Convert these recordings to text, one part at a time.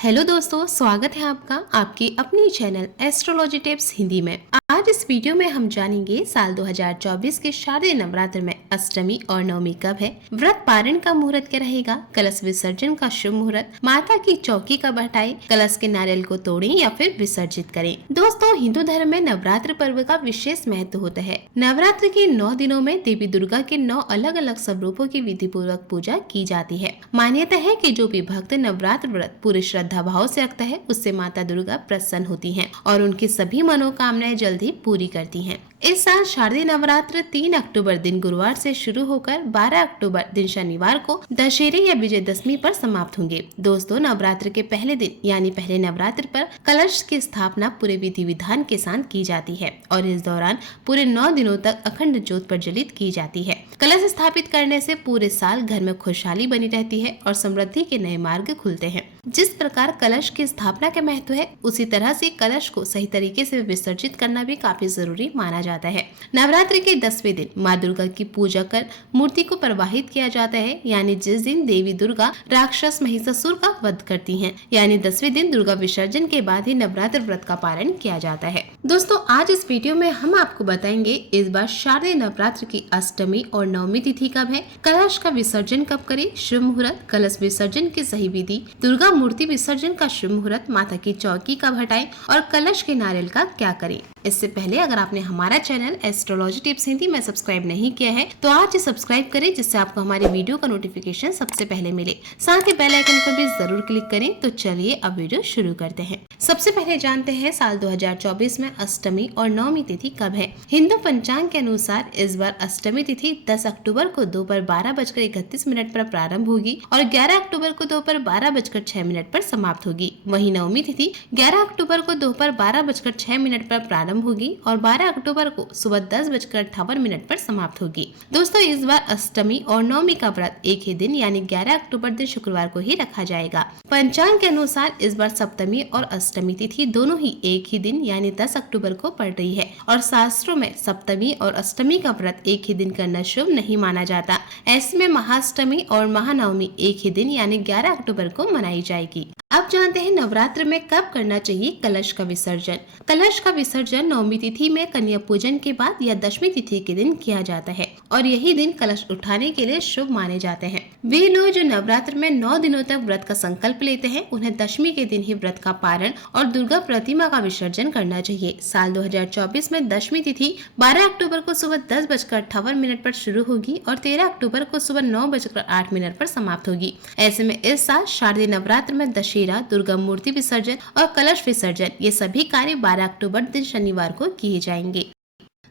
Hello दोस्तों, स्वागत है आपका आपकी अपनी चैनल एस्ट्रोलॉजी टिप्स हिंदी में। आज इस वीडियो में हम जानेंगे साल 2024 के शारदीय नवरात्र में अष्टमी और नवमी कब है, व्रत पारण का मुहूर्त क्या रहेगा, कलश विसर्जन का शुभ मुहूर्त, माता की चौकी कब हटाएं, कलश के नारियल को तोड़ें या फिर विसर्जित करें। दोस्तों, हिंदू धर्म में नवरात्र पर्व का विशेष महत्व होता है। नवरात्र के 9 दिनों में देवी दुर्गा के 9 अलग अलग स्वरूपों की विधि पूर्वक पूजा की जाती है। मान्यता है कि जो भी भक्त नवरात्र व्रत पूरी श्रद्धा भाव से रखता है उससे माता दुर्गा प्रसन्न होती हैं और उनकी सभी मनोकामनाएं जल्दी पूरी करती हैं। इस साल शारदीय नवरात्र 3 अक्टूबर दिन गुरुवार से शुरू होकर 12 अक्टूबर दिन शनिवार को दशहरे या विजयदशमी पर समाप्त होंगे। दोस्तों, नवरात्र के पहले दिन यानी पहले नवरात्र पर कलश की स्थापना पूरे विधि विधान के साथ की जाती है और इस दौरान पूरे 9 दिनों तक अखंड ज्योत प्रज्वलित की जाती है। कलश स्थापित करने से पूरे साल घर में खुशहाली बनी रहती है और समृद्धि के नए मार्ग खुलते हैं। जिस प्रकार कलश की स्थापना का महत्व है, उसी तरह से कलश को सही तरीके से विसर्जित करना भी काफी जरूरी माना जाता है। नवरात्रि के 10वें दिन माँ दुर्गा की पूजा कर मूर्ति को प्रवाहित किया जाता है, यानी जिस दिन देवी दुर्गा राक्षस महिषासुर का वध करती हैं, यानी 10वें दिन दुर्गा विसर्जन के बाद ही नवरात्र व्रत का पारण किया जाता है। दोस्तों, आज इस वीडियो में हम आपको बताएंगे इस बार शारदीय नवरात्र की अष्टमी और नवमी तिथि कब है, कलश का विसर्जन कब करें, शुभ मुहूर्त, कलश विसर्जन की सही विधि, दुर्गा मूर्ति विसर्जन का शुभ मुहूर्त, माता की चौकी कब हटाएं और कलश के नारियल का क्या करें। इससे पहले अगर आपने हमारा चैनल एस्ट्रोलॉजी टिप्स हिंदी में सब्सक्राइब नहीं किया है तो आज सब्सक्राइब करें, जिससे आपको हमारी वीडियो का नोटिफिकेशन सबसे पहले मिले। साथ ही बेल आइकन पर भी जरूर क्लिक करें। तो चलिए अब वीडियो शुरू करते हैं। सबसे पहले जानते हैं साल 2024 में अष्टमी और नवमी तिथि कब है। हिंदू पंचांग के अनुसार इस बार अष्टमी तिथि 10 अक्टूबर को दोपहर 12:31 पर प्रारंभ होगी और 11 अक्टूबर को दोपहर 12:06 पर समाप्त होगी। वहीं नवमी तिथि 11 अक्टूबर को दोपहर 12:06 पर प्रारंभ होगी और 12 अक्टूबर को सुबह 10:58 पर समाप्त होगी। दोस्तों, इस बार अष्टमी और नवमी का व्रत एक ही दिन यानी 11 अक्टूबर दिन शुक्रवार को ही रखा जाएगा। पंचांग के अनुसार इस बार सप्तमी और अष्टमी तिथि दोनों ही एक ही दिन यानी 10 अक्टूबर को पड़ रही है और शास्त्रों में सप्तमी और अष्टमी का व्रत एक ही दिन करना शुभ नहीं माना जाता। ऐसे में महाअष्टमी और महानवमी एक ही दिन यानी 11 अक्टूबर को मनाई जाएगी। अब जानते हैं नवरात्र में कब करना चाहिए कलश का विसर्जन। कलश का विसर्जन नवमी तिथि में कन्या पूजन के बाद या दशमी तिथि के दिन किया जाता है और यही दिन कलश उठाने के लिए शुभ माने जाते हैं। वे लोग जो नवरात्र में 9 दिनों तक व्रत का संकल्प लेते हैं, उन्हें दशमी के दिन ही व्रत का पारण और दुर्गा प्रतिमा का विसर्जन करना चाहिए। साल 2024 में दशमी तिथि 12 अक्टूबर को सुबह 10:58 पर शुरू होगी और 13 अक्टूबर को सुबह 9:08 पर समाप्त होगी। ऐसे में इस साल शारदीय नवरात्र में दुर्गा मूर्ति विसर्जन और कलश विसर्जन ये सभी कार्य 12 अक्टूबर दिन शनिवार को किए जाएंगे।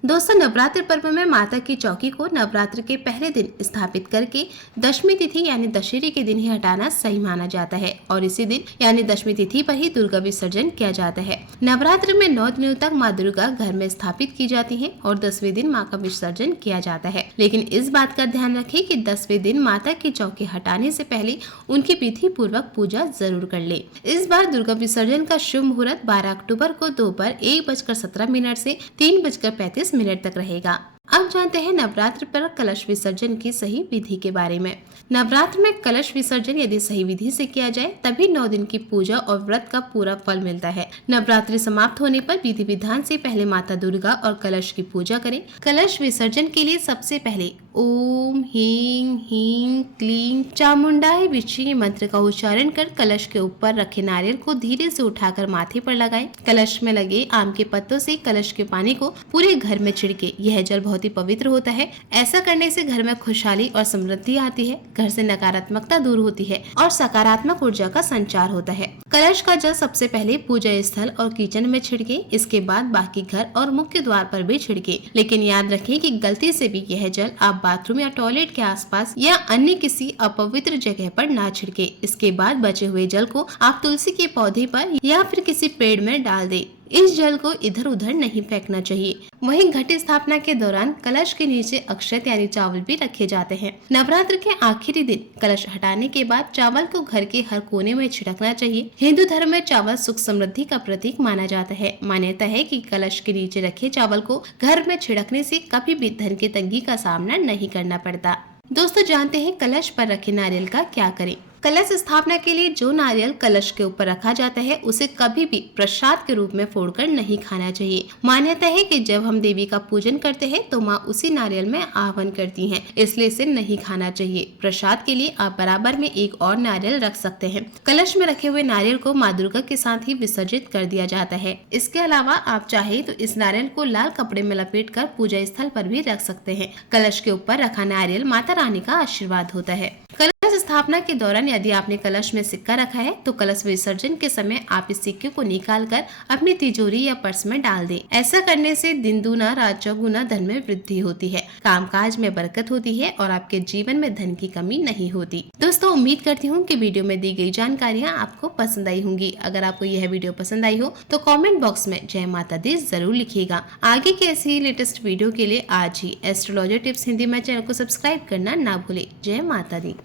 दोस्तों, नवरात्र पर्व में माता की चौकी को नवरात्र के पहले दिन स्थापित करके दशमी तिथि यानी दशहरे के दिन ही हटाना सही माना जाता है और इसी दिन यानी दशमी तिथि पर ही दुर्गा विसर्जन किया जाता है। नवरात्र में 9 दिनों तक माँ दुर्गा घर में स्थापित की जाती है और 10वें दिन माँ का विसर्जन किया जाता है। लेकिन इस बात का ध्यान रखें कि 10वें दिन माता की चौकी हटाने से पहले उनकी विधि पूर्वक पूजा जरूर कर ले। इस बार दुर्गा विसर्जन का शुभ मुहूर्त 12 अक्टूबर को दोपहर 1:17 से 3:35 मिनट तक रहेगा। अब जानते हैं नवरात्र पर कलश विसर्जन की सही विधि के बारे में। नवरात्र में कलश विसर्जन यदि सही विधि से किया जाए तभी 9 दिन की पूजा और व्रत का पूरा फल मिलता है। नवरात्रि समाप्त होने पर विधि विधान से पहले माता दुर्गा और कलश की पूजा करें। कलश विसर्जन के लिए सबसे पहले ओम ह्रीं ह्रीं क्लीं चामुंडाय विच्ची मंत्र का उच्चारण कर कलश के ऊपर रखे नारियल को धीरे से उठाकर माथे पर लगाएं। कलश में लगे आम के पत्तों से कलश के पानी को पूरे घर में छिड़के। यह जल बहुत ही पवित्र होता है। ऐसा करने से घर में खुशहाली और समृद्धि आती है, घर से नकारात्मकता दूर होती है और सकारात्मक ऊर्जा का संचार होता है। कलश का जल सबसे पहले पूजा स्थल और किचन में छिड़के, इसके बाद बाकी घर और मुख्य द्वार पर भी छिड़के। लेकिन याद रखें कि गलती से भी यह जल आप बाथरूम या टॉयलेट के आसपास या अन्य किसी अपवित्र जगह पर ना छिड़के। इसके बाद बचे हुए जल को आप तुलसी के पौधे पर या फिर किसी पेड़ में डाल दें। इस जल को इधर उधर नहीं फेंकना चाहिए। वहीं घट स्थापना के दौरान कलश के नीचे अक्षत यानी चावल भी रखे जाते हैं। नवरात्र के आखिरी दिन कलश हटाने के बाद चावल को घर के हर कोने में छिड़कना चाहिए। हिंदू धर्म में चावल सुख समृद्धि का प्रतीक माना जाता है। मान्यता है कि कलश के नीचे रखे चावल को घर में छिड़कने से कभी भी धन की तंगी का सामना नहीं करना पड़ता। दोस्तों, जानते हैं कलश पर रखे नारियल का क्या करें। कलश स्थापना के लिए जो नारियल कलश के ऊपर रखा जाता है उसे कभी भी प्रसाद के रूप में फोड़कर नहीं खाना चाहिए। मान्यता है कि जब हम देवी का पूजन करते हैं तो माँ उसी नारियल में आह्वान करती हैं, इसलिए इसे नहीं खाना चाहिए। प्रसाद के लिए आप बराबर में एक और नारियल रख सकते हैं। कलश में रखे हुए नारियल को माँ दुर्गा के साथ ही विसर्जित कर दिया जाता है। इसके अलावा आप चाहे तो इस नारियल को लाल कपड़े में लपेट कर पूजा स्थल पर भी रख सकते हैं। कलश के ऊपर रखा नारियल माता रानी का आशीर्वाद होता है। कलश स्थापना के दौरान यदि आपने कलश में सिक्का रखा है तो कलश विसर्जन के समय आप इस सिक्के को निकालकर अपनी तिजोरी या पर्स में डाल दें। ऐसा करने से दिन दूना रात चौगुना धन में वृद्धि होती है, कामकाज में बरकत होती है और आपके जीवन में धन की कमी नहीं होती। दोस्तों, उम्मीद करती हूँ कि वीडियो में दी गई जानकारियाँ आपको पसंद आई होंगी। अगर आपको यह वीडियो पसंद आई हो तो कॉमेंट बॉक्स में जय माता दी जरूर लिखिएगा। आगे की ऐसी लेटेस्ट वीडियो के लिए आज ही एस्ट्रोलॉजी टिप्स हिंदी में चैनल को सब्सक्राइब करना ना भूले। जय माता दी।